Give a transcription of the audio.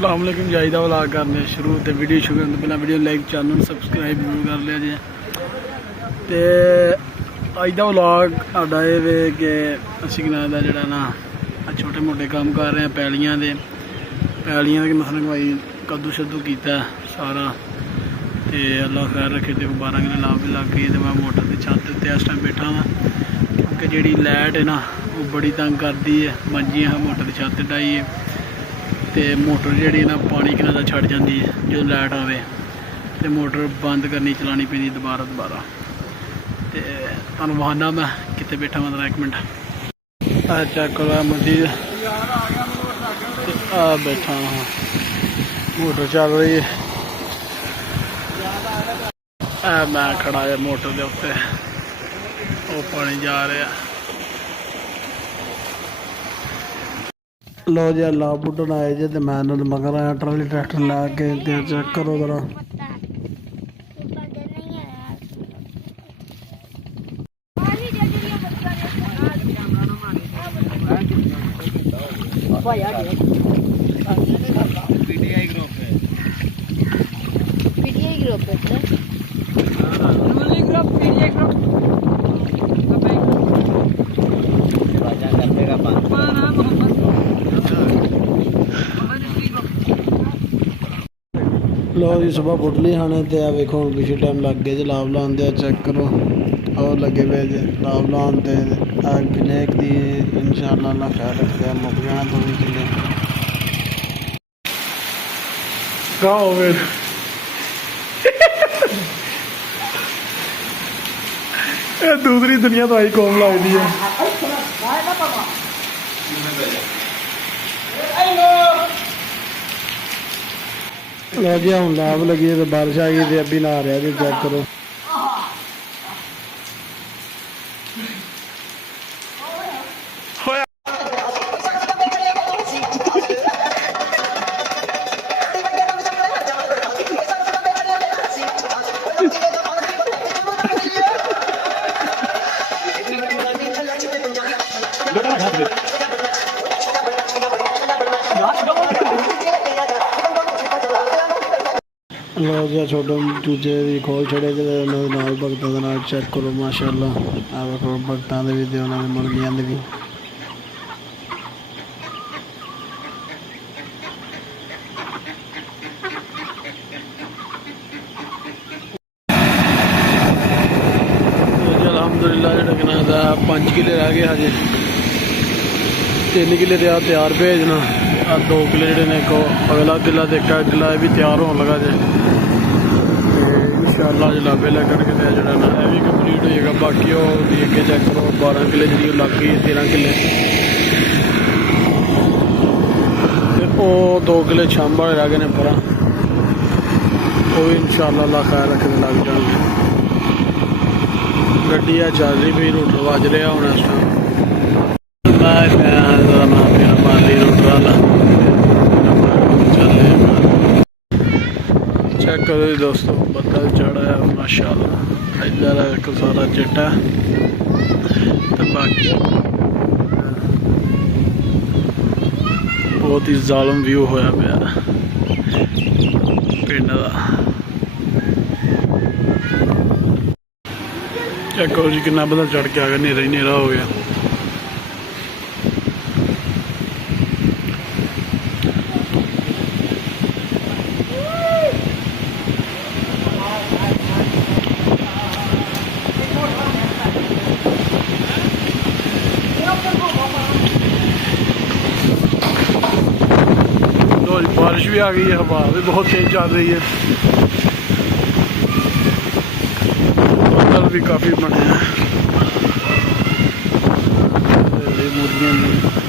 अस्सलाम वालेकुम जाइदा व्लॉग करने शुरू तो वीडियो शुरू करने पहले वीडियो लाइक चैनल सबसक्राइब जरूर कर लिया जी। तो अज का व्लॉग साडा ये वे कि असीं का जोड़ा ना छोटे मोटे काम कर रहे हैं पैलियां के मसलन भाई कद्दू शद्दू किया सारा। तो अल्लाह खैर रखे तो 12 किलो लाभ भी लग गई। तो मैं मोटर की छत उत्ते इस टाइम बैठा वा क्योंकि जी लाइट है ना वो बड़ी तंग करती है। मंजियां मोटर की छत ढाई है तो मोटर जी ना पानी किन्ना दा छड़ जाती है जो लाइट आवे तो मोटर बंद करनी चलानी पैंदी दोबारा। तो तुहानूं वहाना मैं कितने बैठा मतलब एक मिनट चेक करो मजीद आ बैठा हाँ मोटर चल रही है। मैं खड़ा है मोटर के उत्ते वो पानी जा रहा। लो जी अल्लाह बुढ़न आए जे तो मैं इन्होंने मगर आया ट्राली ट्रैक्टर लैके चेक करो जरा। लो जी सुबह बुटली खाने तो आ वेखो हम पिछले टाइम लग गए जो लाभ लान दे चेक करो और लगे पे जे लाभ लान ते किले की इंशाअल्लाह अल्लाह खैर रखते हैं मुक जाना 2 किले गाओ फिर दूसरी दुनिया तो आई कौम लगती है। लो जी हम लाभ लगी है तो बारिश आ गई थी अभी ना रहा जी चेक करो। लो जी छोटे चूचे भी खोल छड़े नाल भगतों के नाल चेक करो माशाअल्लाह आ वेखो भगतों के भी ते उन्होंने मुर्गियां के भी। अलहमदुलिल्लाह जो 5 किले रह गए हजे 3 किले तो तैयार भेजना 2 किले जोड़े ने को अगला किला तो 1 किला भी तैयार होने लगा जे इंशाअल्लाह जो लाभे लग करके तो जोड़ा ना यह भी कंप्लीट हो जाएगा। बाकी वो अगे चेक करो 12 किले जी लग गई 13 किले वो 2 किले छंब वाले रह गए ने पर वो भी इंशाअल्लाह अल्लाह खैर रखे लग जाएंगे। गड्डी आ चल रही भी रूटर वज रहा होना इस टाइम चेक करो जी दोस्तों बदल चढ़ा है माशाअल्लाह इधर एक सारा चिट्टा तो बाकी बहुत ही जालम व्यू होया पाया पिंड का। चेक करो जी कितना बदल चढ़ के आ गया न्हेरा ही न्हेरा हो गया। बारिश भी आ गई है हवा भी बहुत तेज चल रही है भी काफ़ी बने हैं मुर्गियाँ भी।